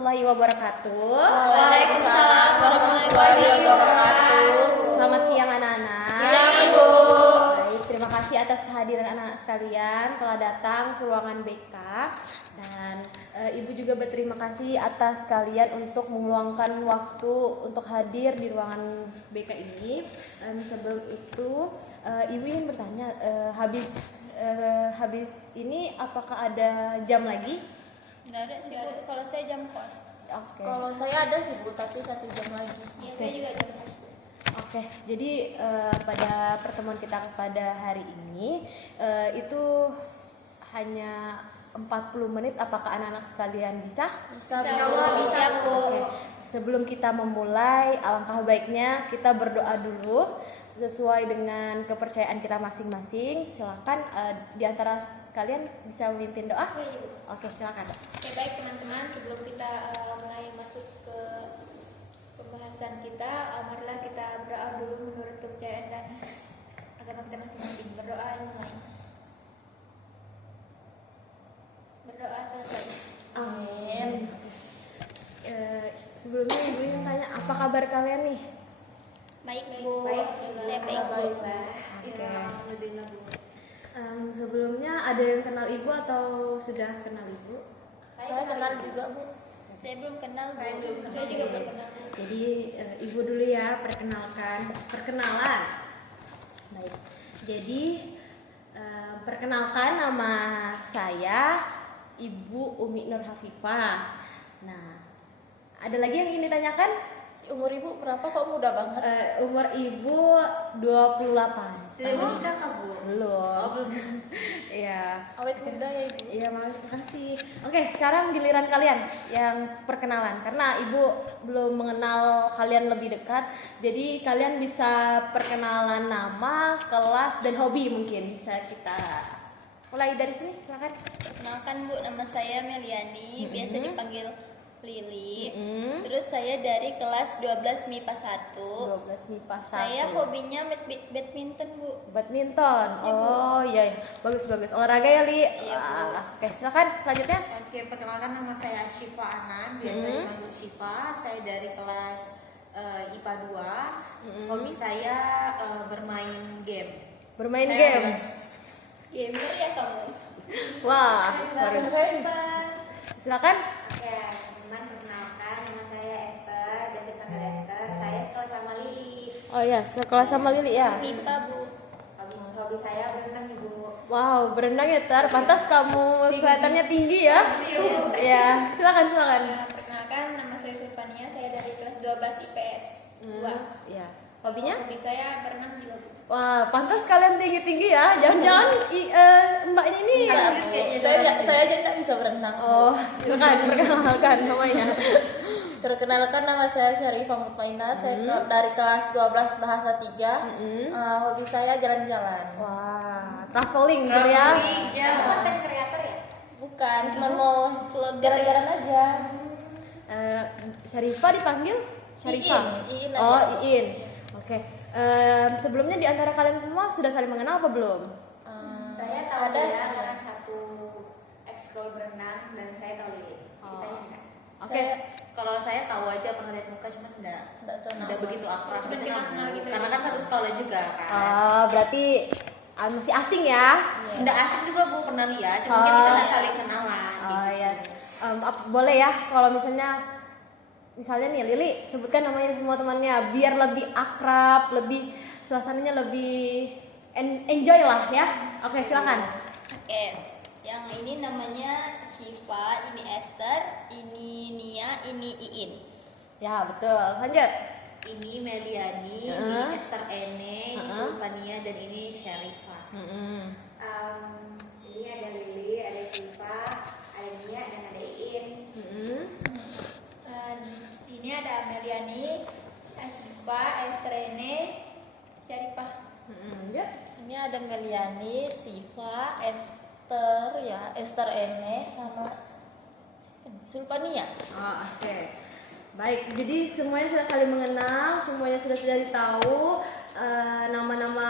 warahmatullahi wabarakatuh. Waalaikumsalam warahmatullahi wabarakatuh. Selamat siang anak-anak. Siang Ibu. Baik, terima kasih atas kehadiran anak-anak sekalian telah datang ke ruangan BK. Dan Ibu juga berterima kasih atas kalian untuk meluangkan waktu untuk hadir di ruangan BK ini. Sebelum itu, Ibu ingin bertanya, habis ini apakah ada jam lagi? Nggak ada sih Bu, kalau saya jam kos. Oke. Kalau saya ada sih Bu, tapi 1 jam lagi. Iya, saya juga jam kos Bu. Oke, jadi pada pertemuan kita pada hari ini itu hanya 40 menit. Apakah anak-anak sekalian bisa? Bisa Bu. Bisa Bu. Oke. Sebelum kita memulai, alangkah baiknya kita berdoa dulu sesuai dengan kepercayaan kita masing-masing. Silakan di antara kalian bisa memimpin doa. Oke, silakan. Oke, baik teman-teman, sebelum kita mulai masuk ke pembahasan kita, marilah kita berdoa dulu menurut kepercayaan dan agama kita masing-masing. Berdoa mulai. Berdoa selesai. Amin. Sebelumnya Ibu ingin tanya, apa kabar kalian nih? Baik Bu. Baik, saya baik Bu. Oke. Sebelumnya ada yang kenal Ibu atau sudah kenal Ibu? Saya kenal juga Bu. Saya belum kenal Bu. Saya juga belum kenal Bu. Jadi Ibu dulu ya, perkenalan. Baik. Jadi perkenalkan, nama saya Ibu Umi Nur Hafifah. Nah, ada lagi yang ingin ditanyakan? Umur Ibu berapa kok muda banget? Umur Ibu 28. Sudah menikah Kak Bu? Belum. Iya. Awet muda ya Ibu. Iya, makasih. Oke, sekarang giliran kalian yang perkenalan. Karena Ibu belum mengenal kalian lebih dekat, jadi kalian bisa perkenalan nama, kelas, dan hobi mungkin. Bisa kita mulai dari sini, silakan. Perkenalkan Bu, nama saya Meliani, biasa dipanggil Lili. Terus saya dari kelas 12 MIPA 1. 12 MIPA 1. Saya hobinya badminton Bu. Badminton. Iya, Bu. Oh iya, bagus. Olahraga ya, Li. Iya, Bu. Oke, silakan selanjutnya. Oke, perkenalkan nama saya Syifa Anan, biasa dipanggil Syifa. Saya dari kelas IPA 2. Hobi saya bermain game. Bermain Saya game. Gamer ya kamu? Wah, Keren. silakan. Oke, teman-teman, perkenalkan nama saya Esther, biasa dipanggil Esther. Saya sekelas sama Lili. Oh ya, sekelas sama Lili ya. MIPA Bu. Hobi saya berenang Ibu. Wow, berenang ya, Tar. Pantas kamu kelihatannya tinggi ya. Iya, silakan. Perkenalkan nama saya Sulfania, saya dari kelas 12 IPS 2. Iya. Hobinya? Hobi saya berenang juga Bu. Wah, pantas kalian tinggi-tinggi ya. Jangan-jangan mbaknya ini ya. Saya aja tidak bisa berenang. Oh, silakan perkenalkan namanya. Perkenalkan nama saya Syarifah Mutmainah. Saya dari kelas 12 bahasa 3. Hobi saya jalan-jalan. Wah, traveling gitu ya. Kamu konten kreator ya? Bukan, cuma mau jalan-jalan aja. Syarifah dipanggil Syarifah. Iin aja. Oh, Iin. Oke. Sebelumnya di antara kalian semua sudah saling mengenal apa belum? Saya tahu ada dia karena satu ekskul berenang dan saya tahu Lili. Sisanya enggak. Oke. Kalau saya tahu aja pernah lihat muka, cuma Nggak tahu tidak nama. begitu akrab. Cuma kenal gitu ya. Karena kan satu sekolah juga kan. Berarti masih asing ya? Tidak asing juga Bu, pernah lihat, cuma mungkin kita nggak saling kenalan. Oh gitu. yes. Boleh ya kalau misalnya nih Lili sebutkan namanya semua temannya biar lebih akrab, lebih suasananya lebih enjoy lah ya. Oke, silakan. Oke, yang ini namanya Syifa, ini Esther, ini Nia, ini Iin. Ya, betul. Lanjut. Ini Meliani, ini Esther Ene, ini Sulfania, dan ini Syarifah. Ini ada Lili, ada Syifa, ada Nia, dan ada Iin. Ini ada Meliani, Syifa, Esther Ene, Syarifah. Lanjut. Ini ada Meliani, Siva, Esther Ene, sama Sulfania. Oh, oke. Baik, jadi semuanya sudah saling mengenal, semuanya sudah tahu nama-nama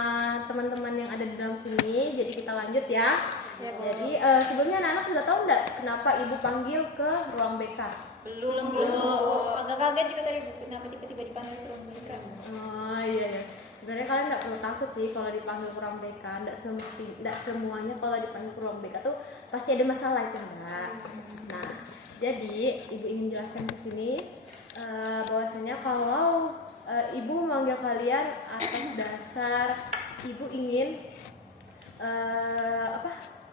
teman-teman yang ada di dalam sini. Jadi kita lanjut ya. Jadi sebelumnya anak-anak sudah tahu enggak kenapa ibu panggil ke ruang BK? Belum. Agak kaget juga tadi Bu, kenapa tiba-tiba dipanggil ke ruang BK. Oh iya ya. Sebenarnya kalian nggak perlu takut sih kalau dipanggil ke ruang BK. Nggak semuanya kalau dipanggil ke ruang BK tuh pasti ada masalah itu enggak. Nah, jadi ibu ingin jelaskan ke sini bahwasanya kalau ibu memanggil kalian atas dasar ibu ingin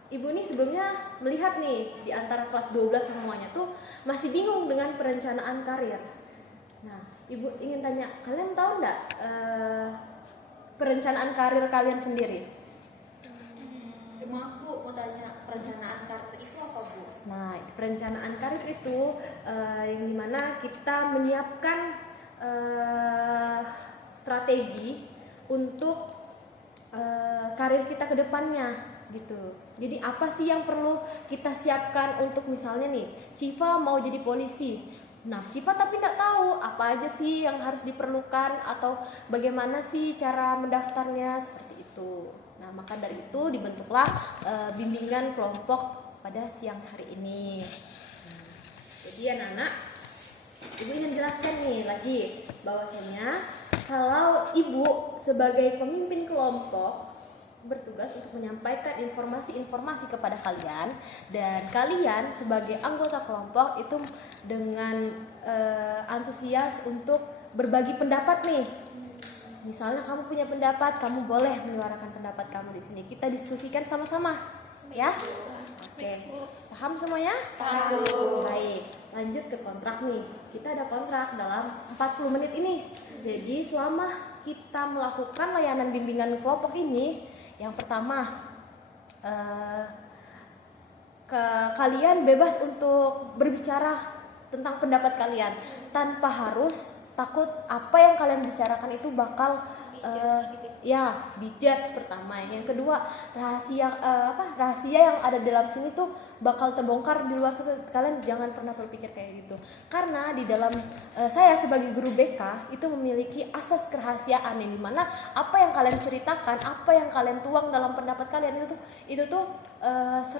Ibu nih sebelumnya melihat nih di antara kelas 12 semuanya tuh masih bingung dengan perencanaan karir. Nah, ibu ingin tanya, kalian tahu nggak perencanaan karir kalian sendiri? Maaf Bu, mau tanya perencanaan karir itu apa Bu? Nah, perencanaan karir itu yang dimana kita menyiapkan strategi untuk karir kita ke depannya gitu. Jadi apa sih yang perlu kita siapkan untuk misalnya nih, Syifa mau jadi polisi. Nah, Syifa tapi nggak tahu apa aja sih yang harus diperlukan atau bagaimana sih cara mendaftarnya seperti itu. Nah, maka dari itu dibentuklah bimbingan kelompok pada siang hari ini. Jadi anak-anak, ibu ingin jelaskan nih lagi bahwasanya kalau ibu sebagai pemimpin kelompok bertugas untuk menyampaikan informasi-informasi kepada kalian, dan kalian sebagai anggota kelompok itu dengan antusias untuk berbagi pendapat nih. Misalnya kamu punya pendapat, kamu boleh menyuarakan pendapat kamu di sini. Kita diskusikan sama-sama, ya. Oke, paham semuanya? Paham. Baik, lanjut ke kontrak nih. Kita ada kontrak dalam 40 menit ini. Jadi selama kita melakukan layanan bimbingan kelompok ini, yang pertama, kalian bebas untuk berbicara tentang pendapat kalian tanpa harus takut apa yang kalian bicarakan itu bakal dijudge pertama. Yang kedua, rahasia yang ada dalam sini tuh bakal terbongkar di luar sana. Kalian jangan pernah berpikir kayak gitu. Karena di dalam saya sebagai guru BK itu memiliki asas kerahasiaan yang dimana apa yang kalian ceritakan, apa yang kalian tuang dalam pendapat kalian itu tuh 100%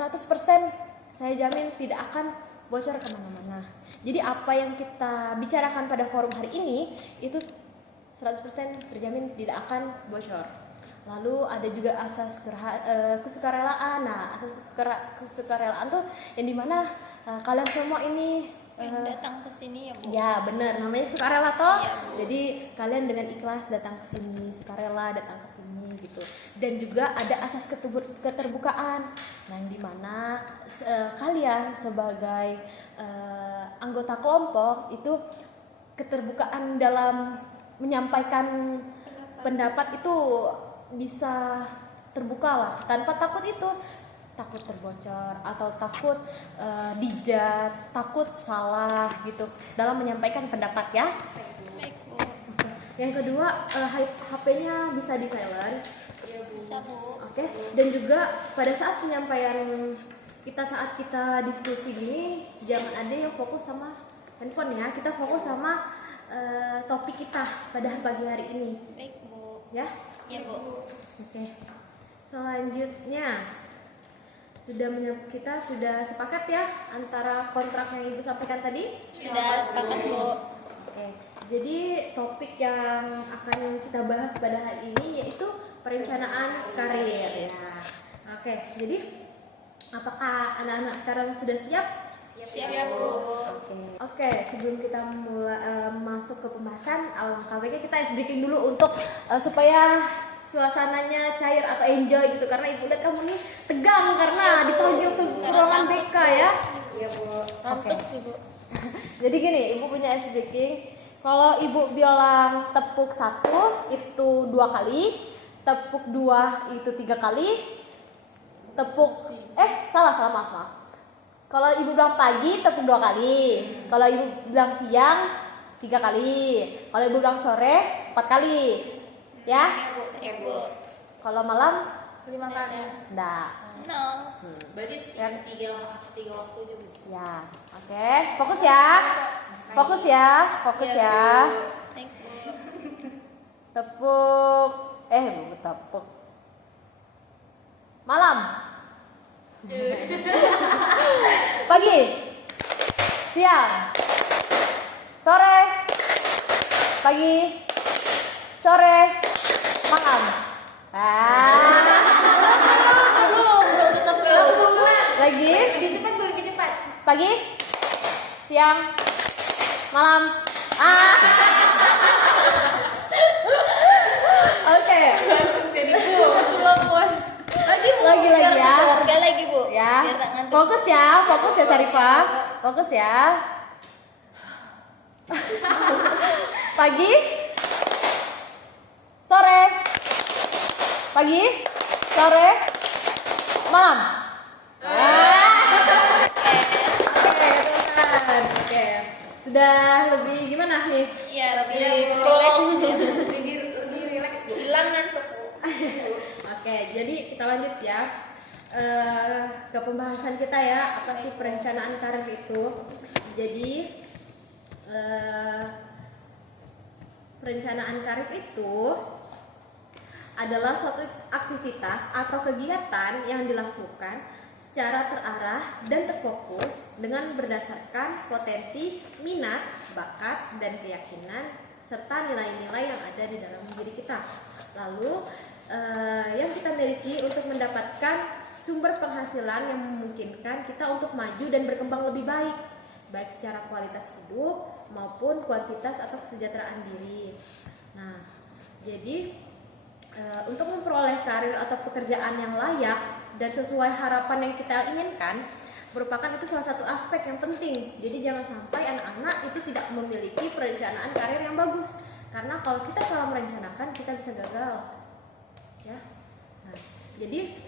saya jamin tidak akan bocor kemana-mana. Jadi apa yang kita bicarakan pada forum hari ini itu 100% terjamin tidak akan bocor. Lalu ada juga asas kesukarelaan. Nah, asas kesukarelaan tuh yang dimana kalian semua ini Yang datang ke sini ya Bu. ya benar, namanya sukarela toh. Iya, Bu. Jadi kalian dengan ikhlas datang ke sini, sukarela datang ke sini gitu. Dan juga ada asas keterbukaan. Nah, yang dimana kalian sebagai anggota kelompok itu keterbukaan dalam menyampaikan pendapat itu bisa terbuka lah tanpa takut takut terbocor atau takut dijudge, takut salah gitu dalam menyampaikan pendapat ya. Baik Bu. Oke. Yang kedua, HP-nya bisa di silent. Bisa Bu. Oke. Dan juga pada saat penyampaian saat kita diskusi gini jangan ada yang fokus sama handphone ya. Kita fokus sama topik kita pada pagi hari ini Baik Bu. ya. Ya Bu. Oke. Selanjutnya kita sudah sepakat ya antara kontrak yang Ibu sampaikan tadi? Sudah sepakat Bu. Oke. Jadi topik yang akan kita bahas pada hari ini yaitu perencanaan karir ya. Oke. Jadi apakah anak-anak sekarang sudah siap? Siap ya Bu. Oke, sebelum kita mulai masuk ke pembahasan, alangkah baiknya kita ice breaking dulu untuk supaya suasananya cair atau enjoy gitu. Karena Ibu lihat kamu nih tegang karena dipanggil ke ruangan BK ya. Iya Bu. Ngantuk sih Bu. Jadi gini, Ibu punya ice breaking. Kalau Ibu bilang tepuk 1 itu 2 kali, tepuk 2 itu 3 kali, maaf. Kalau Ibu bilang pagi, tepuk 2 kali. Kalau Ibu bilang siang, 3 kali. Kalau Ibu bilang sore, 4 kali. Ya? Ya Bu. Kalau malam, 5 kali. enggak. No. Berarti tiga waktu aja Bu. Ya, oke. Fokus ya. Fokus ya. Thank you. Tepuk. Tepuk. Malam. Pagi. Siang. sore, pagi, sore, malam. Belum tetap belum. Lagi, Lebih cepat, boleh lebih cepat. pagi, siang, malam. Oke. Jadi Bu. Betul loh, Bu. Lagi Bu. Lagi Biar ya. seru. Sekali lagi Bu. Ya. Biar tak ngantuk. Fokus ya Sarifah. Fokus ya. Pagi, sore, pagi, sore, malam. Oke, teman. Oke. Sudah lebih gimana nih? Iya, lebih Relax. relax. Lebih relax, Bu. Hilang ngantuk Bu. Oke, jadi kita lanjut ya ke pembahasan kita ya, apa sih perencanaan karir itu. Jadi perencanaan karir itu adalah suatu aktivitas atau kegiatan yang dilakukan secara terarah dan terfokus dengan berdasarkan potensi, minat, bakat, dan keyakinan serta nilai-nilai yang ada di dalam diri kita. Lalu yang kita miliki untuk mendapatkan sumber penghasilan yang memungkinkan kita untuk maju dan berkembang lebih baik, baik secara kualitas hidup maupun kuantitas atau kesejahteraan diri. Nah, jadi untuk memperoleh karir atau pekerjaan yang layak dan sesuai harapan yang kita inginkan merupakan itu salah satu aspek yang penting. Jadi jangan sampai anak-anak itu tidak memiliki perencanaan karir yang bagus, karena kalau kita salah merencanakan kita bisa gagal ya. Nah, jadi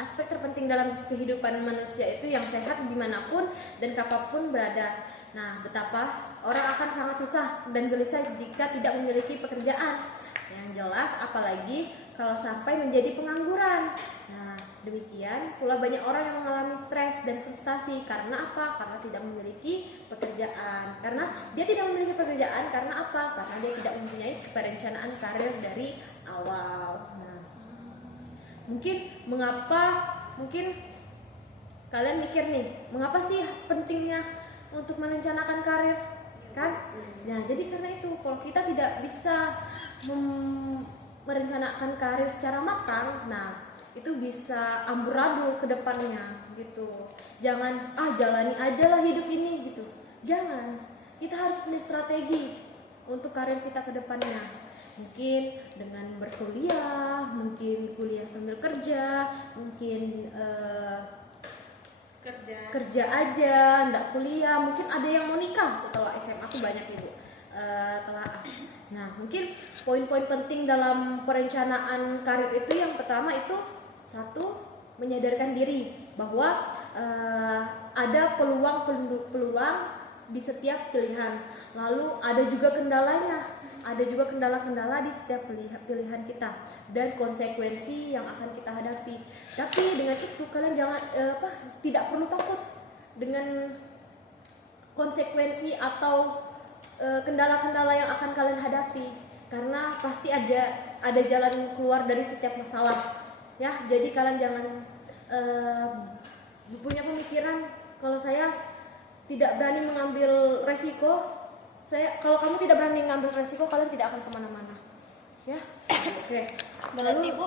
aspek terpenting dalam kehidupan manusia itu yang sehat dimanapun dan kapanpun berada. Nah, betapa orang akan sangat susah dan gelisah jika tidak memiliki pekerjaan yang jelas, apalagi kalau sampai menjadi pengangguran. Nah, demikian pula banyak orang yang mengalami stres dan frustasi karena apa? Karena tidak memiliki pekerjaan. Karena dia tidak memiliki pekerjaan karena apa? Karena dia tidak mempunyai perencanaan karir dari awal. Nah, mungkin kalian mikir nih, mengapa sih pentingnya untuk merencanakan karir? Kan? Nah, jadi karena itu kalau kita tidak bisa merencanakan karir secara matang, nah itu bisa amburadul ke depannya gitu. Jangan jalani aja lah hidup ini gitu. Jangan. Kita harus punya strategi untuk karir kita ke depannya. Mungkin dengan berkuliah, mungkin kuliah sambil kerja, mungkin kerja aja, enggak kuliah. Mungkin ada yang mau nikah setelah SMA tuh banyak ibu telah. Nah, mungkin poin-poin penting dalam perencanaan karir itu yang pertama itu satu, menyadarkan diri bahwa ada peluang di setiap pilihan. Lalu ada juga kendalanya, ada juga kendala-kendala di setiap pilihan kita dan konsekuensi yang akan kita hadapi. Tapi dengan itu kalian jangan tidak perlu takut dengan konsekuensi atau kendala-kendala yang akan kalian hadapi, karena pasti ada jalan keluar dari setiap masalah ya. Jadi kalian jangan punya pemikiran kalau saya tidak berani mengambil resiko. Kalau kamu tidak berani mengambil resiko, kalian tidak akan kemana-mana ya. Oke. Berarti Bu,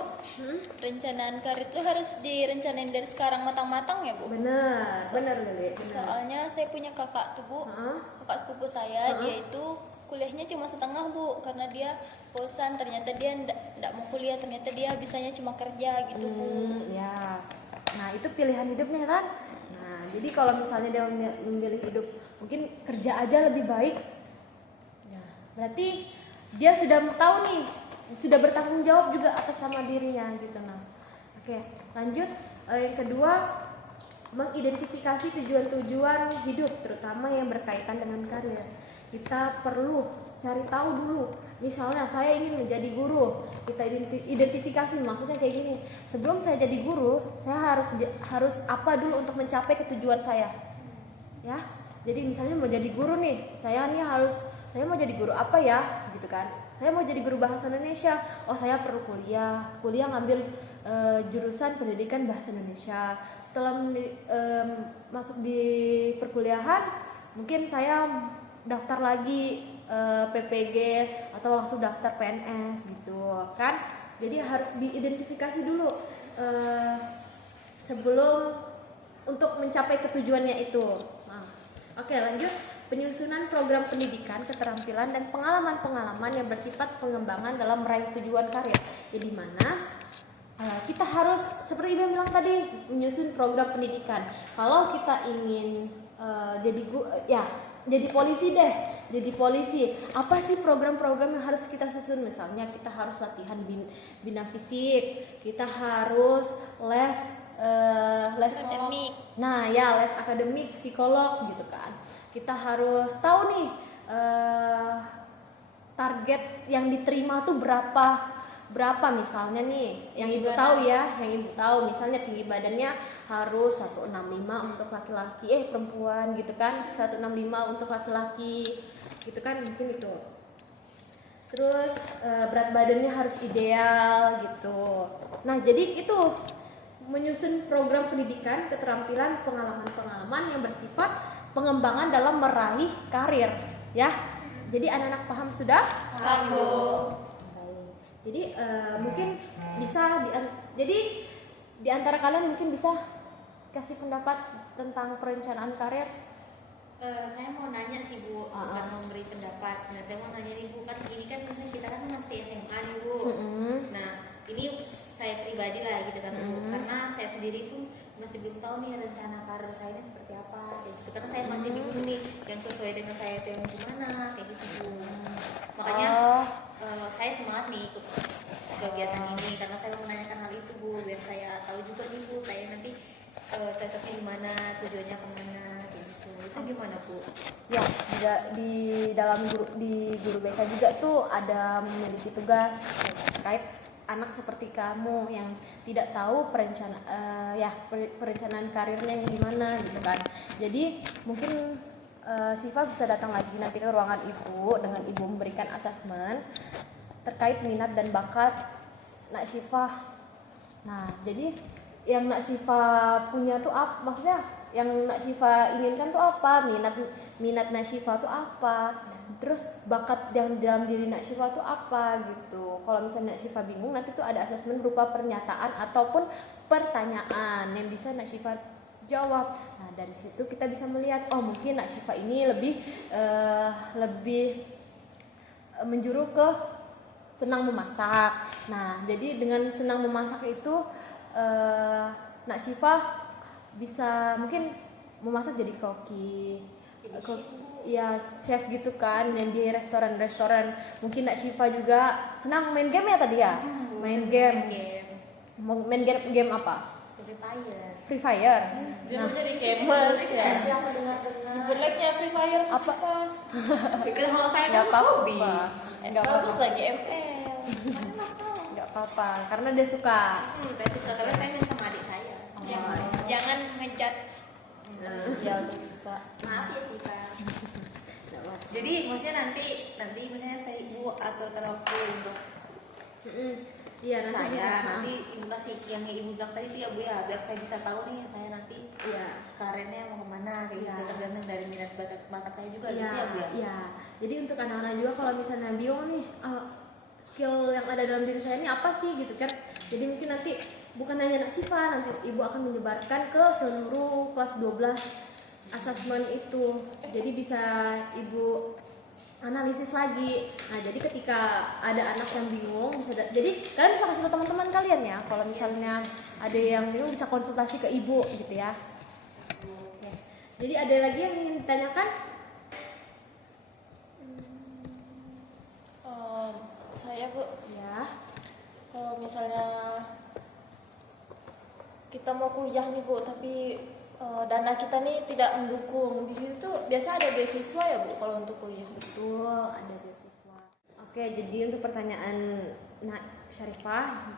perencanaan karir itu harus direncanain dari sekarang matang-matang ya Bu? Benar Lili. Soalnya saya punya kakak tuh Bu, kakak sepupu saya, dia itu kuliahnya cuma setengah Bu, karena dia bosan, ternyata dia ndak mau kuliah, ternyata dia bisanya cuma kerja gitu Bu. Ya, nah itu pilihan hidupnya kan. Nah, jadi kalau misalnya dia memilih hidup mungkin kerja aja lebih baik, ya, berarti dia sudah tahu nih, sudah bertanggung jawab juga atas sama dirinya gitu. Nah, oke, lanjut. Yang kedua, mengidentifikasi tujuan-tujuan hidup, terutama yang berkaitan dengan karir. Kita perlu cari tahu dulu. Misalnya saya ingin menjadi guru, kita identifikasi, maksudnya kayak gini. Sebelum saya jadi guru, saya harus apa dulu untuk mencapai ketujuan saya, ya. Jadi misalnya mau jadi guru nih, saya mau jadi guru apa ya, gitu kan? Saya mau jadi guru bahasa Indonesia. Oh, saya perlu kuliah ngambil jurusan pendidikan bahasa Indonesia. Setelah masuk di perkuliahan, mungkin saya daftar lagi PPG atau langsung daftar PNS gitu kan. Jadi harus diidentifikasi dulu sebelum untuk mencapai ketujuannya itu. Nah, oke, lanjut. Penyusunan program pendidikan, keterampilan, dan pengalaman-pengalaman yang bersifat pengembangan dalam meraih tujuan karir. Jadi mana kita harus seperti Ibu bilang tadi, menyusun program pendidikan. Kalau kita ingin jadi polisi deh, jadi polisi. Apa sih program-program yang harus kita susun? Misalnya kita harus latihan bina fisik, kita harus les akademik. Nah, ya les akademik, psikolog gitu kan. Kita harus tahu nih target yang diterima tuh berapa misalnya nih yang ibu tahu ya, yang ibu tahu misalnya tinggi badannya harus 165 untuk laki-laki perempuan gitu kan, 165 untuk laki-laki gitu kan, mungkin itu. Terus berat badannya harus ideal gitu. Nah, jadi itu menyusun program pendidikan, keterampilan, pengalaman-pengalaman yang bersifat pengembangan dalam meraih karir ya. Jadi anak-anak paham sudah? Paham, Bu. Jadi mungkin bisa jadi di antara kalian mungkin bisa kasih pendapat tentang perencanaan karir. Saya mau nanya sih Bu, bukan memberi pendapat. Nah, saya mau nanya nih Bu, kan ini kan misalnya kita kan masih SMA nih Bu. Nah, ini saya pribadi lah gitu kan Bu, karena saya sendiri pun masih belum tahu nih rencana karir saya ini seperti apa kayak gitu. Karena saya masih bingung nih yang sesuai dengan saya itu yang gimana kayak gitu Bu. Makanya saya semangat nih ikut kegiatan ini karena saya mau menanyakan hal itu Bu, biar saya tahu juga nih Bu, saya nanti cocoknya gimana, tujuannya kemana kayak gitu. Itu gimana Bu? Ya, di dalam guru BK juga tuh ada memiliki tugas terkait anak seperti kamu yang tidak tahu perencanaan karirnya yang gimana gitu kan. Jadi mungkin Syifa bisa datang lagi nanti ke ruangan ibu dengan ibu memberikan asesmen terkait minat dan bakat Nak Syifa. Nah, jadi yang Nak Syifa punya tuh apa? Maksudnya yang Nak Syifa inginkan tuh apa? Minat Nak Syifa tuh apa? Terus bakat yang dalam diri Nak Syifa tuh apa gitu. Kalau misalnya Nak Syifa bingung, nanti tuh ada asesmen berupa pernyataan ataupun pertanyaan yang bisa Nak Syifa jawab. Nah, dari situ kita bisa melihat, oh mungkin Nak Syifa ini lebih menjuru ke senang memasak. Nah, jadi dengan senang memasak itu Nak Syifa bisa mungkin memasak jadi koki, ya chef gitu kan, yang di restoran-restoran. Mungkin Nak Syifa juga senang main game ya tadi ya, main game apa? Free Fire. Dia mau jadi gamers ya. Sih aku dengar-dengar. Jeleknya Free Fire tuh Apa? apa? Kalau saya Nggak kan hobi. Nggak Bagus apa-apa. lagi ML. Nggak apa-apa, karena dia suka. Saya suka karena saya main sama adik saya. Jangan menjudge. Ya udah suka. Maaf ya sih Kak. Nggak apa-apa. Jadi maksudnya nanti misalnya saya ibu aturkan waktu untuk Iya, nanti saya bisa. nanti ibu kasih yang ibu bilang tadi itu ya Bu ya, biar saya bisa tahu nih saya nanti Iya. karirnya mau kemana kayak Iya. gitu, tergantung dari minat bakat saya juga Iya, gitu ya Bu ya. iya. Jadi untuk anak-anak juga kalau misalnya bingung nih skill yang ada dalam diri saya ini apa sih gitu kan. Jadi mungkin nanti bukan hanya Nak Syifa, nanti ibu akan menyebarkan ke seluruh kelas 12 asesmen itu. Jadi bisa ibu analisis lagi. Nah, jadi ketika ada anak yang bingung jadi kalian bisa kasih ke teman-teman kalian ya. Kalau misalnya ada yang bingung bisa konsultasi ke ibu gitu ya. Oke. Jadi ada lagi yang ingin ditanyakan? Saya Bu, Ya. kalau misalnya kita mau kuliah nih Bu, tapi dana kita nih tidak mendukung. Di situ tuh biasa ada beasiswa ya Bu kalau untuk kuliah. Betul, ada beasiswa. Oke, jadi untuk pertanyaan Nak Syarifah,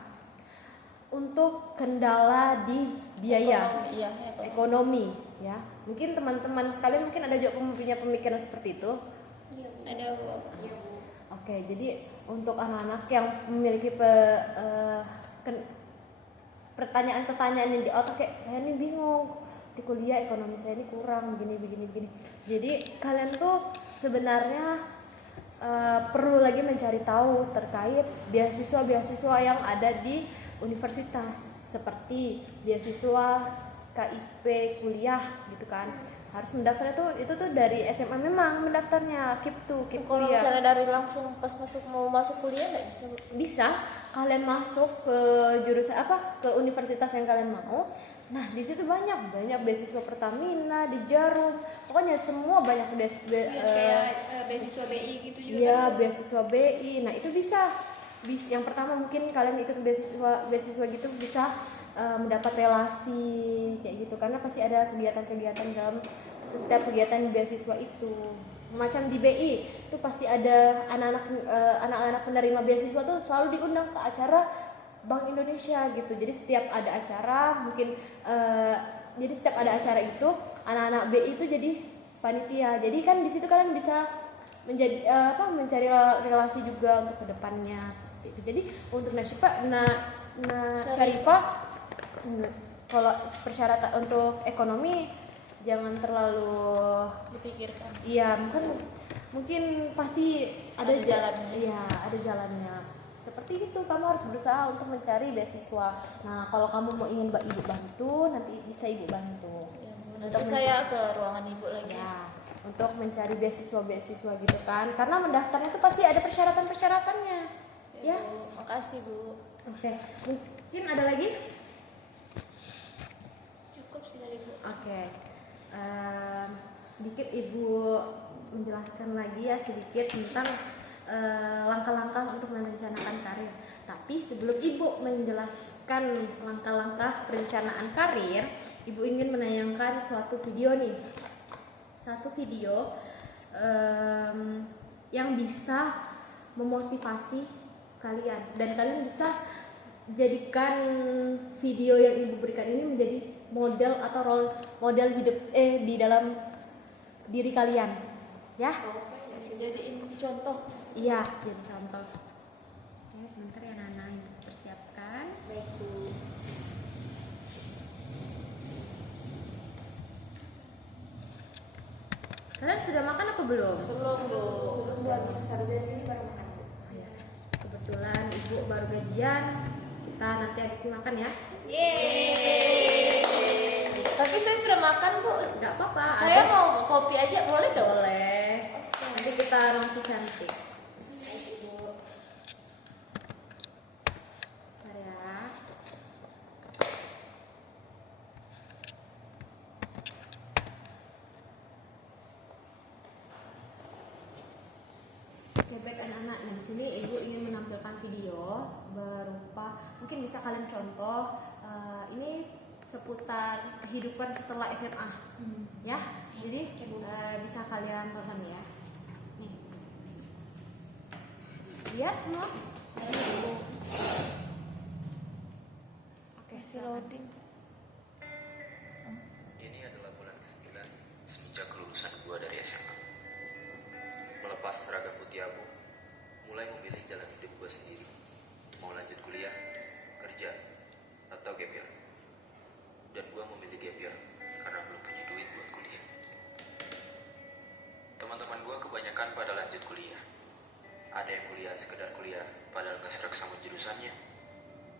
untuk kendala di biaya Ekonomi, iya, ekonomi ya, mungkin teman-teman sekalian mungkin ada juga punya pemikiran seperti itu. ada Bu. Oke, jadi untuk anak-anak yang memiliki pertanyaan-pertanyaan yang di otak kayak saya ini bingung di kuliah ekonomi saya ini kurang begini. Jadi kalian tuh sebenarnya perlu lagi mencari tahu terkait beasiswa yang ada di universitas, seperti beasiswa KIP kuliah gitu kan. Harus mendaftar itu tuh dari SMA memang mendaftarnya KIP Kalau kuliah. misalnya dari langsung pas mau masuk kuliah nggak bisa Bu? Bisa kalian masuk ke jurusan ke universitas yang kalian mau. Nah di situ banyak beasiswa Pertamina, di Jarum, pokoknya semua banyak kayak beasiswa BI gitu juga. Iya, kan? beasiswa BI. Nah itu bisa. Yang pertama mungkin kalian ikut beasiswa gitu bisa mendapat relasi kayak gitu, karena pasti ada kegiatan-kegiatan dalam setiap kegiatan beasiswa itu. Macam di BI itu pasti ada anak-anak penerima beasiswa tuh selalu diundang ke acara Bank Indonesia gitu. Jadi setiap ada acara itu anak-anak BI itu jadi panitia. Jadi kan di situ kalian bisa mencari relasi juga untuk kedepannya seperti itu. Jadi untuk Syarifah, kalau persyaratan untuk ekonomi jangan terlalu Dipikirkan. iya, mungkin pasti ada jalannya. Iya, ada jalannya. Seperti itu, kamu harus berusaha untuk mencari beasiswa. Nah, kalau kamu mau ingin ibu bantu, nanti bisa ibu bantu. Ya, Bu. Nanti saya ke ruangan ibu lagi. Ya, untuk mencari beasiswa gitu kan. Karena mendaftarnya itu pasti ada persyaratan-persyaratannya. Ya. Bu. Makasih Bu. Oke. Mungkin ada lagi? Cukup sih kali Bu. Oke. Sedikit Ibu menjelaskan lagi ya sedikit tentang langkah-langkah untuk merencanakan karir. Tapi sebelum Ibu menjelaskan langkah-langkah perencanaan karir, Ibu ingin menayangkan suatu video nih. Satu video yang bisa memotivasi kalian, dan kalian bisa jadikan video yang Ibu berikan ini menjadi model atau role model hidup di dalam diri kalian, ya? Jadiin contoh. Iya, jadi contoh. Oke, sebentar ya Nana, Ibu persiapkan. Baik Bu. Kalian sudah makan apa belum? Belum Bu. Belum Bu, habis dari sini baru makan Bu. Oh, ya. Kebetulan Ibu baru gajian, kita nanti habis ini makan ya. Yeay. Tapi saya sudah makan Bu. Nggak apa-apa. Saya ada- mau kopi aja boleh gak? boleh. Nanti kita nanti cantik. Baik Bu. Bentar ya. Oke, baik anak-anak. Nah, di sini Ibu ingin menampilkan video berupa, mungkin bisa kalian contoh ini seputar kehidupan setelah SMA. Ya. Jadi bisa kalian tonton ya. Nih. Lihat semua. Oke, Masih silakan. loading. Ini adalah bulan ke-9 semenjak kelulusan gua dari SMA. Melepas seragam putih abu, mulai memilih jalan hidup gua sendiri. Mau lanjut kuliah, kerja, atau gap year. Dan gua memilih gap year karena belum punya duit buat kuliah. Teman-teman gua kebanyakan pada lanjut kuliah. Ada yang kuliah sekedar kuliah padahal gak serak sama jurusannya.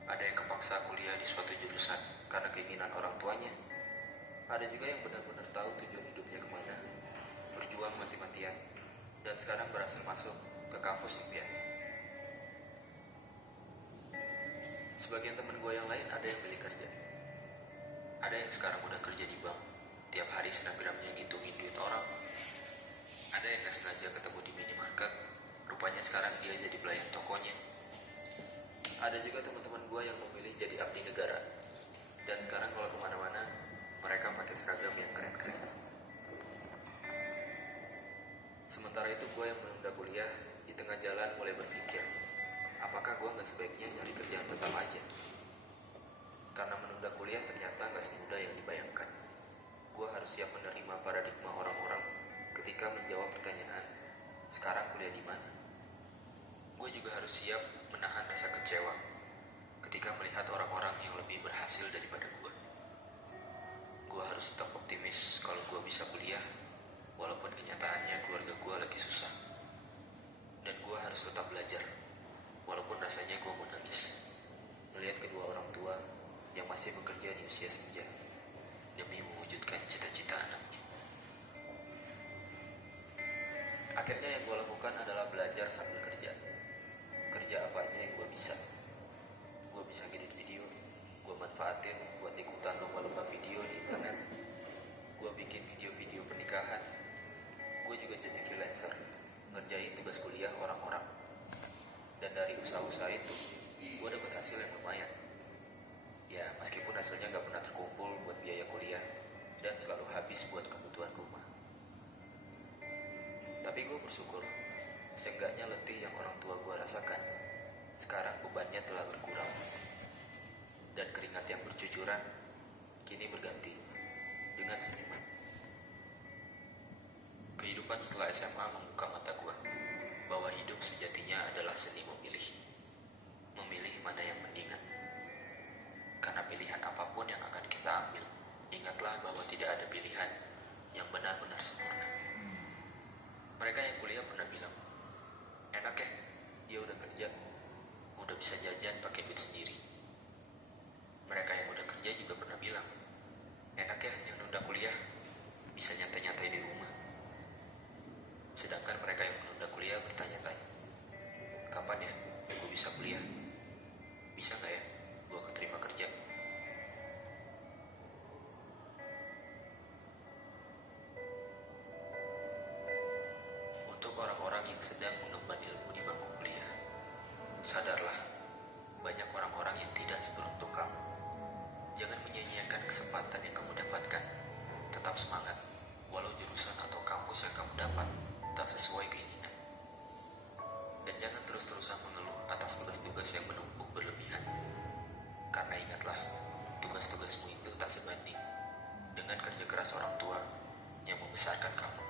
Ada yang kepaksa kuliah di suatu jurusan karena keinginan orang tuanya. Ada juga yang benar-benar tahu tujuan hidupnya kemana, berjuang mati-matian, dan sekarang berhasil masuk ke kampus impian. Sebagian teman gue yang lain ada yang pilih kerja. Ada yang sekarang udah kerja di bank, tiap hari snapgramnya ngitungin duit orang. Ada yang gak sengaja ketemu di minimarket, rupanya sekarang dia jadi pelayan tokonya. Ada juga teman-teman gue yang memilih jadi abdi negara, dan sekarang kalau kemana-mana mereka pakai seragam yang keren-keren. Sementara itu gue yang menunda kuliah di tengah jalan mulai berpikir, apakah gue gak sebaiknya nyari kerjaan tetap aja? Karena menunda kuliah ternyata gak semudah yang dibayangkan. Gue harus siap menerima paradigma orang-orang ketika menjawab pertanyaan, sekarang kuliah di mana? Gue juga harus siap menahan rasa kecewa ketika melihat orang-orang yang lebih berhasil daripada gue. Gue harus tetap usia senja demi mewujudkan cita-cita anaknya. Akhirnya yang gue lakukan adalah belajar sambil kerja. Kerja apa aja yang gue bisa. Gue bisa ngedit video, gue manfaatin buat ikutan lomba-lomba video di internet. Gue bikin video-video pernikahan. Gue juga jadi freelancer, ngerjain tugas kuliah orang-orang. Dan dari usaha-usaha itu, gue dapet hasil yang lumayan. Ya, meskipun hasilnya gak pernah terkumpul buat biaya kuliah dan selalu habis buat kebutuhan rumah. Tapi gue bersyukur, seenggaknya letih yang orang tua gue rasakan, sekarang bebannya telah berkurang. Dan keringat yang bercucuran, kini berganti dengan senyuman. Kehidupan setelah SMA membuka mata gue, bahwa hidup sejatinya adalah seni memilih. Memilih mana yang mendingan. Karena pilihan apapun yang akan kita ambil, ingatlah bahwa tidak ada pilihan yang benar-benar sempurna. Mereka yang kuliah pernah bilang, enak ya, dia udah kerja, udah bisa jajan pakai duit sendiri. Mereka yang udah kerja juga pernah bilang, enak ya yang udah kuliah, bisa nyantai-nyantai di rumah. Sedangkan mereka yang menunda kuliah bertanya-tanya, kapan ya gue bisa kuliah? Bisa gak ya gue keterima kerja? Untuk orang-orang yang sedang mengemban ilmu di bangku kuliah, sadarlah, banyak orang-orang yang tidak seberuntung kamu. Jangan menyia-nyiakan kesempatan yang kamu dapatkan. Tetap semangat, walau jurusan atau kampus yang kamu dapat tak sesuai keinginan. Dan jangan terus-terusan mengeluh atas tugas-tugas yang menumpuk berlebihan. Karena ingatlah, tugas-tugasmu itu tak sebanding dengan kerja keras orang tua yang membesarkan kamu.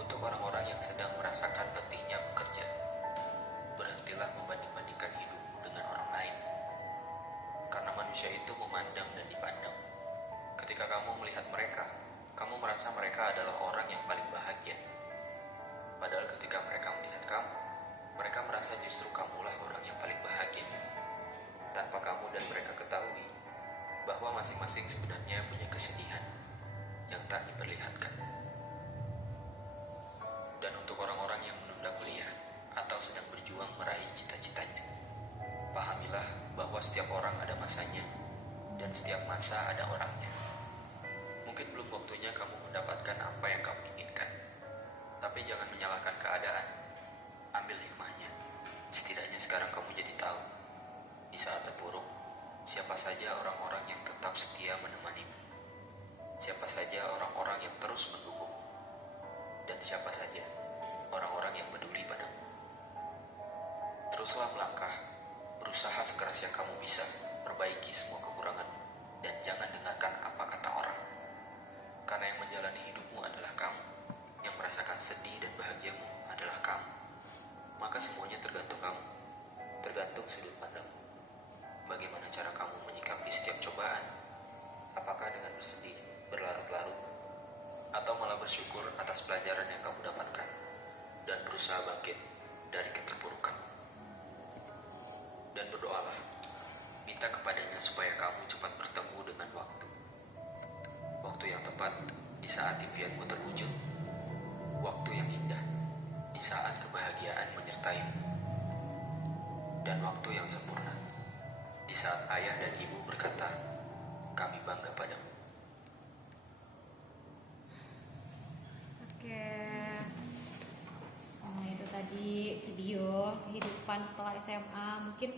Untuk orang-orang yang sedang merasakan letihnya bekerja, berhentilah membanding-bandingkan hidupmu dengan orang lain. Karena manusia itu memandang dan dipandang. Ketika kamu melihat mereka, kamu merasa mereka adalah orang yang paling bahagia. Padahal ketika mereka melihat kamu, mereka merasa justru kamulah orang yang paling bahagia. Tanpa kamu dan mereka ketahui bahwa masing-masing sebenarnya punya kesedihan yang tak diperlihatkan. Dan untuk orang-orang yang menunda kuliah atau sedang berjuang meraih cita-citanya, pahamilah bahwa setiap orang ada masanya dan setiap masa ada orangnya. Mungkin belum waktunya kamu mendapatkan apa yang kamu inginkan, tapi jangan menyalahkan keadaan. Ambil hikmahnya. Setidaknya sekarang kamu jadi tahu, di saat terpuruk, siapa saja orang-orang yang tetap setia menemanimu. Siapa saja orang-orang yang terus mendukungmu. Dan siapa saja orang-orang yang peduli padamu. Teruslah melangkah, berusaha sekeras yang kamu bisa, perbaiki semua kekuranganmu, dan jangan dengarkan apa kata orang. Karena yang menjalani hidupmu adalah kamu, yang merasakan sedih dan bahagiamu adalah kamu. Maka semuanya tergantung kamu, tergantung sudut pandangmu. Bagaimana cara kamu menyikapi setiap cobaan? Apakah dengan bersedih, berlarut-larut, atau malah bersyukur atas pelajaran yang kamu dapatkan dan berusaha bangkit dari keterpurukan? Dan berdoalah, minta kepadanya supaya kamu cepat bertemu dengan waktu. Waktu yang tepat di saat impianmu terwujud. Waktu yang indah di saat kebahagiaan menyertaimu. Dan waktu yang sempurna di saat ayah dan ibu berkata, kami bangga padamu. Oke. Nah, itu tadi video kehidupan setelah SMA. Mungkin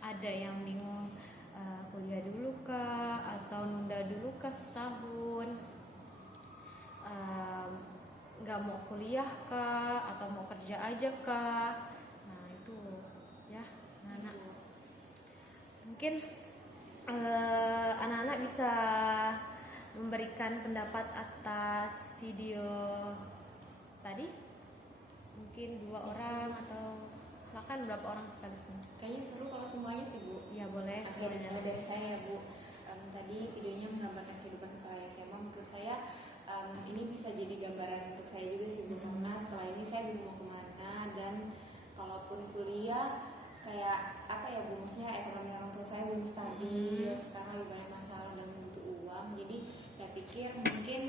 ada yang bingung, kuliah dulu kah atau nunda dulu kah setahun, nggak mau kuliah kah atau mau kerja aja kah. Nah itu ya anak-anak, mungkin anak-anak bisa memberikan pendapat atas video tadi. Mungkin 2 orang atau silakan berapa orang sekalipun. Kayaknya seru kalau semuanya sih, Bu. Ya boleh. Akhirnya dari saya ya, Bu. Tadi videonya menggambarkan kehidupan setelah SMA. Menurut saya ini bisa jadi gambaran untuk saya juga sih, Bu. Karena setelah ini saya bingung mau kemana, dan kalaupun kuliah kayak apa ya, Bu, maksudnya ekonomi orang tua saya belum stabil. Sekarang pikir mungkin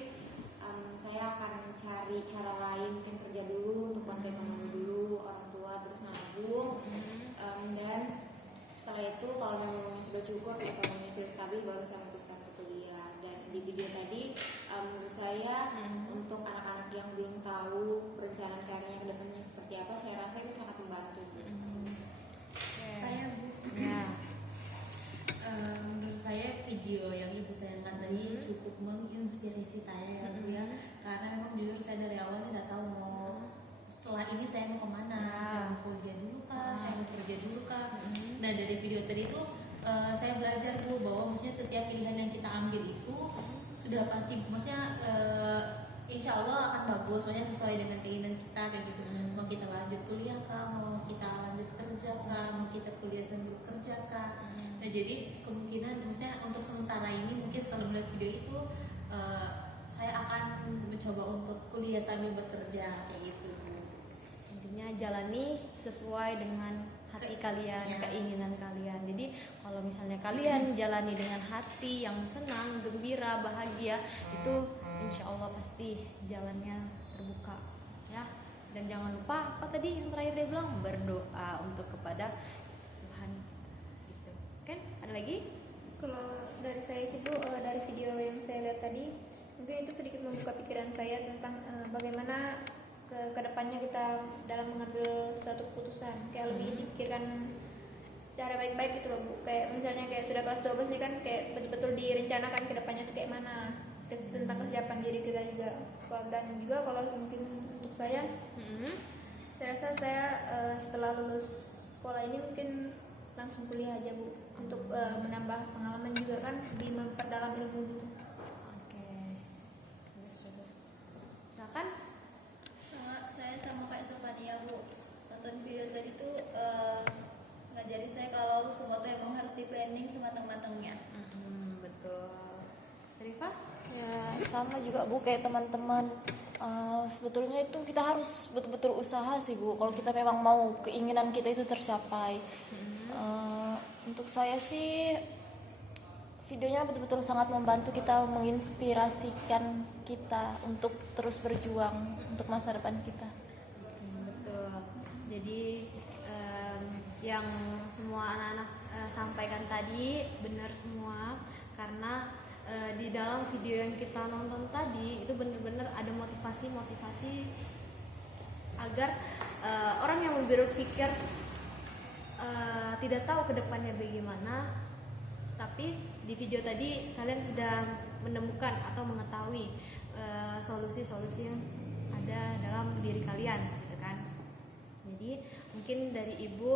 saya akan cari cara lain, mungkin kerja dulu untuk bantu ekonomi dulu orang tua, terus nabung. Dan setelah itu kalau memang sudah cukup, ekonominya sudah stabil, baru saya memutuskan untuk kuliah. Dan di video tadi menurut saya untuk anak-anak yang belum tahu perencanaan karirnya ke depannya seperti apa, saya rasa itu sangat membantu. Saya Bu, Ya. menurut saya video yang Ibu tayangkan tadi cukup menginspirasi saya ya Bu ya, karena memang jujur saya dari awal tidak tahu mau setelah ini saya mau kemana, saya mau kuliah dulu kah, saya mau kerja dulu kah. Nah dari video tadi itu saya belajar Bu bahwa maksudnya setiap pilihan yang kita ambil itu sudah pasti, maksudnya insya Allah akan bagus, maksudnya sesuai dengan keinginan kita kayak gitu. Mau kita lanjut kuliah kah, mau kita lanjut kerja kah, mau kita kuliah sambil kerja kah. Nah jadi kemungkinan maksudnya untuk sementara ini mungkin setelah melihat video itu saya akan mencoba untuk kuliah sambil bekerja kayak gitu. Intinya jalani sesuai dengan hati kalian, keinginan kalian. Jadi kalau misalnya kalian jalani dengan hati yang senang, gembira, bahagia, itu insya Allah pasti jalannya terbuka ya. Dan jangan lupa apa tadi yang terakhir dia bilang, berdoa untuk kepada Tuhan gitu. Kan ada lagi? Kalau dari saya sih Bu, dari video yang saya lihat tadi, mungkin itu sedikit membuka pikiran saya tentang bagaimana ke depannya kita dalam mengambil suatu keputusan, kayak lebih dipikirkan secara baik-baik gitu loh Bu. Kayak misalnya kayak sudah kelas 12 nih kan, kayak betul-betul direncanakan ke depannya tuh kayak mana, tentang kesiapan diri kita juga. Dan juga kalau mungkin untuk saya rasa saya setelah lulus sekolah ini mungkin langsung kuliah aja Bu, untuk menambah pengalaman juga kan, di memperdalam ilmu gitu. Oke. Bagus. Silakan. Saya sama kayak Sofania Bu, nonton video tadi tuh ngajari saya kalau semua tuh emang harus di planning sematang-matangnya. Betul. Rifah? Ya sama juga Bu kayak teman-teman. Sebetulnya itu kita harus betul-betul usaha sih Bu, kalau kita memang mau keinginan kita itu tercapai. Untuk saya sih videonya betul-betul sangat membantu kita, menginspirasikan kita untuk terus berjuang untuk masa depan kita. Betul. Jadi yang semua anak-anak sampaikan tadi benar semua, karena di dalam video yang kita nonton tadi itu benar-benar ada motivasi agar orang yang berpikir tidak tahu kedepannya bagaimana, tapi di video tadi kalian sudah menemukan atau mengetahui solusi-solusi yang ada dalam diri kalian, gitu kan? Jadi mungkin dari Ibu,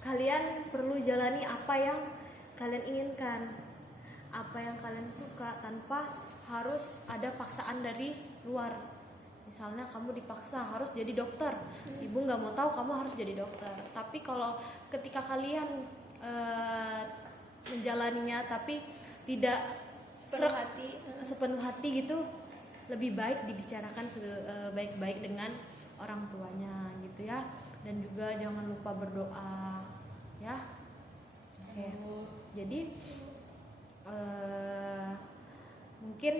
kalian perlu jalani apa yang kalian inginkan, apa yang kalian suka, tanpa harus ada paksaan dari luar. Misalnya kamu dipaksa harus jadi dokter, Ibu nggak mau tahu kamu harus jadi dokter. Tapi kalau ketika kalian menjalaninya tapi tidak sepenuh hati gitu, lebih baik dibicarakan sebaik-baik dengan orang tuanya gitu ya. Dan juga jangan lupa berdoa ya. Oke. Jadi mungkin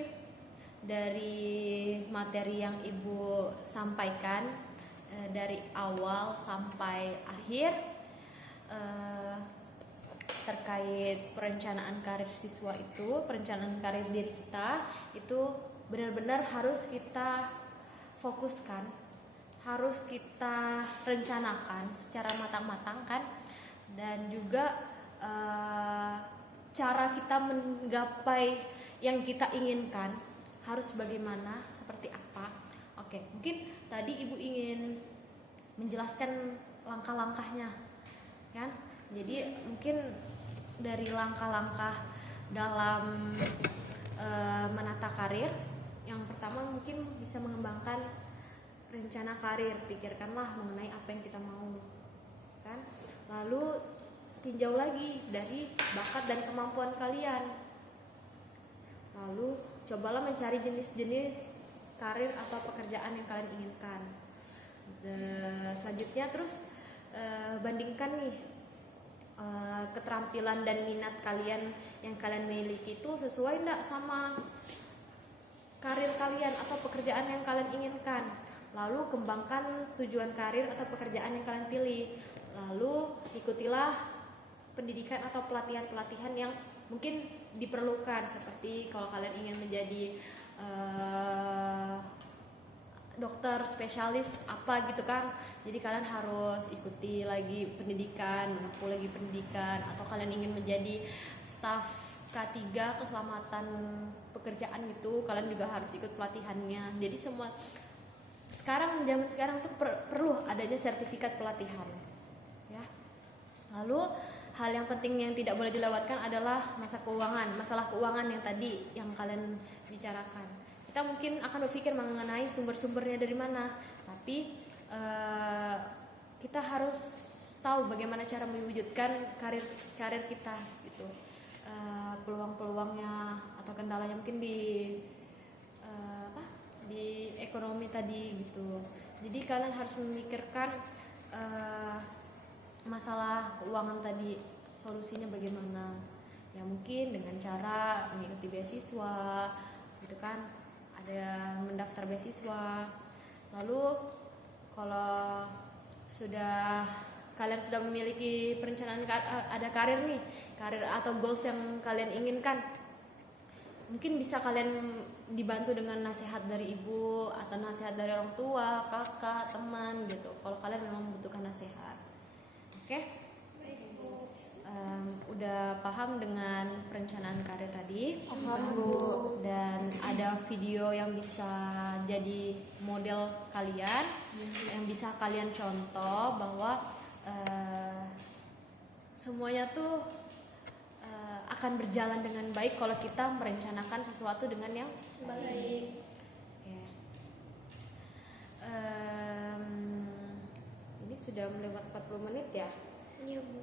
dari materi yang Ibu sampaikan dari awal sampai akhir terkait perencanaan karir siswa itu, perencanaan karir diri kita itu benar-benar harus kita fokuskan, harus kita rencanakan secara matang-matang kan, dan juga cara kita menggapai yang kita inginkan harus bagaimana, seperti apa. Oke, mungkin tadi Ibu ingin menjelaskan langkah-langkahnya kan. Jadi mungkin dari langkah-langkah dalam menata karir, yang pertama mungkin bisa mengembangkan rencana karir. Pikirkanlah mengenai apa yang kita mau kan. Lalu tinjau lagi dari bakat dan kemampuan kalian. Lalu cobalah mencari jenis-jenis karir atau pekerjaan yang kalian inginkan. Selanjutnya terus bandingkan nih keterampilan dan minat kalian yang kalian miliki itu sesuai enggak sama karir kalian atau pekerjaan yang kalian inginkan. Lalu kembangkan tujuan karir atau pekerjaan yang kalian pilih. Lalu ikutilah pendidikan atau pelatihan-pelatihan yang mungkin diperlukan, seperti kalau kalian ingin menjadi dokter spesialis apa gitu kan, jadi kalian harus ikuti lagi pendidikan, menempuh lagi pendidikan. Atau kalian ingin menjadi staf K3 keselamatan pekerjaan gitu, kalian juga harus ikut pelatihannya. Jadi semua zaman sekarang tuh perlu adanya sertifikat pelatihan ya. Lalu hal yang penting yang tidak boleh dilewatkan adalah masalah keuangan yang tadi yang kalian bicarakan. Kita mungkin akan berpikir mengenai sumber-sumbernya dari mana, tapi kita harus tahu bagaimana cara mewujudkan karir kita gitu. Peluang-peluangnya atau kendalanya mungkin di ekonomi tadi gitu. Jadi kalian harus memikirkan masalah keuangan tadi, solusinya bagaimana ya, mungkin dengan cara mengikuti beasiswa gitu kan, ada mendaftar beasiswa. Lalu kalau kalian sudah memiliki perencanaan, ada karir atau goals yang kalian inginkan, mungkin bisa kalian dibantu dengan nasihat dari ibu atau nasihat dari orang tua, kakak, teman gitu, kalau kalian memang membutuhkan nasihat. Oke? Udah paham dengan perencanaan karir tadi? Paham, Bu. Dan ada video yang bisa jadi model kalian, yang bisa kalian contoh bahwa semuanya tuh akan berjalan dengan baik kalau kita merencanakan sesuatu dengan yang baik. Oke. Ini sudah melewat 40 menit ya? Iya Bu.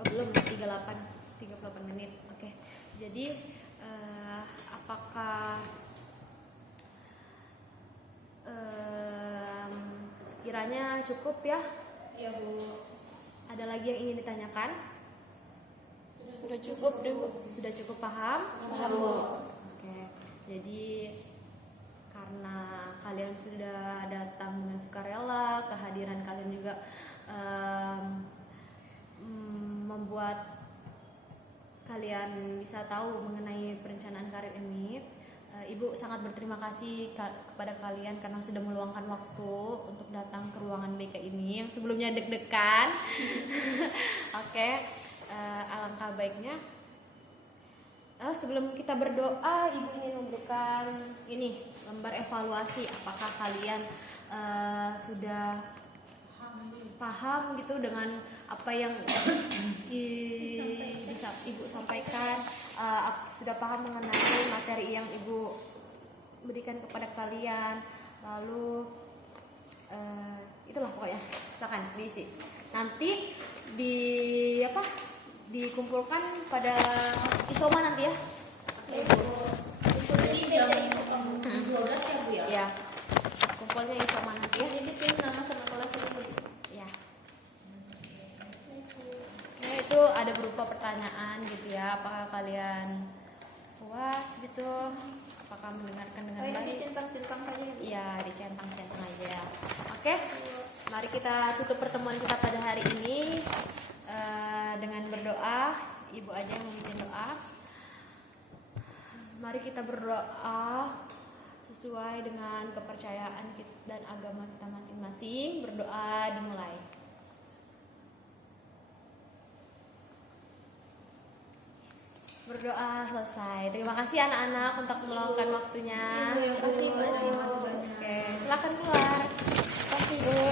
Oh belum, 38 menit. Oke. Jadi apakah sekiranya cukup ya? Ya Bu. Ada lagi yang ingin ditanyakan? Sudah cukup deh, Bu. Sudah cukup paham? Paham, Bu. Oke. Jadi karena kalian sudah datang dengan sukarela, kehadiran kalian juga membuat kalian bisa tahu mengenai perencanaan karir ini. Ibu sangat berterima kasih kepada kalian karena sudah meluangkan waktu untuk datang ke ruangan BK ini yang sebelumnya deg-degan. Oke, alangkah baiknya sebelum kita berdoa, Ibu ingin memberikan ini lembar evaluasi. Apakah kalian sudah paham gitu dengan apa yang Ibu sampaikan, sudah paham mengenai materi yang Ibu berikan kepada kalian. Lalu itulah pokoknya, silakan diisi. Nanti dikumpulkan pada isoma nanti ya. Jadi jam 12 ya Bu ya? Ya. Kumpulnya isoma nanti ya. Jadi tulis nama sama kelas dulu. Ya. Nah, itu ada berupa pertanyaan gitu ya. Apakah kalian puas gitu? Apakah mendengarkan dengan Ini baik? dicentang-centang saja. Iya, dicentang-centang aja. Oke. Mari kita tutup pertemuan kita pada hari ini dengan berdoa. Ibu aja yang memimpin doa. Mari kita berdoa sesuai dengan kepercayaan kita dan agama kita masing-masing. Berdoa dimulai. Berdoa selesai. Terima kasih anak-anak untuk meluangkan waktunya. Terima kasih Bu. Oke, silakan keluar. Terima kasih Bu.